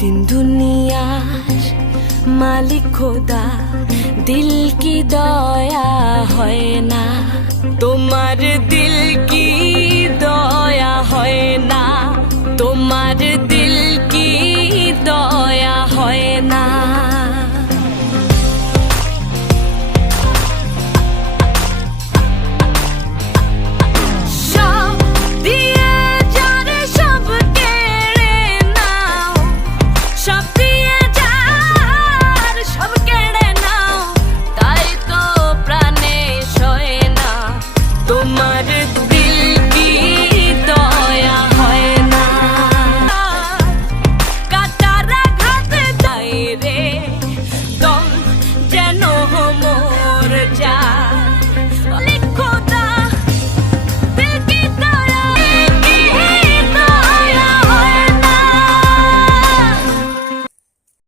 তিন দুনিয়ার মালিক খোদা, দিল কি দয়া হয় না? তোমার দিল কি দয়া হয় না?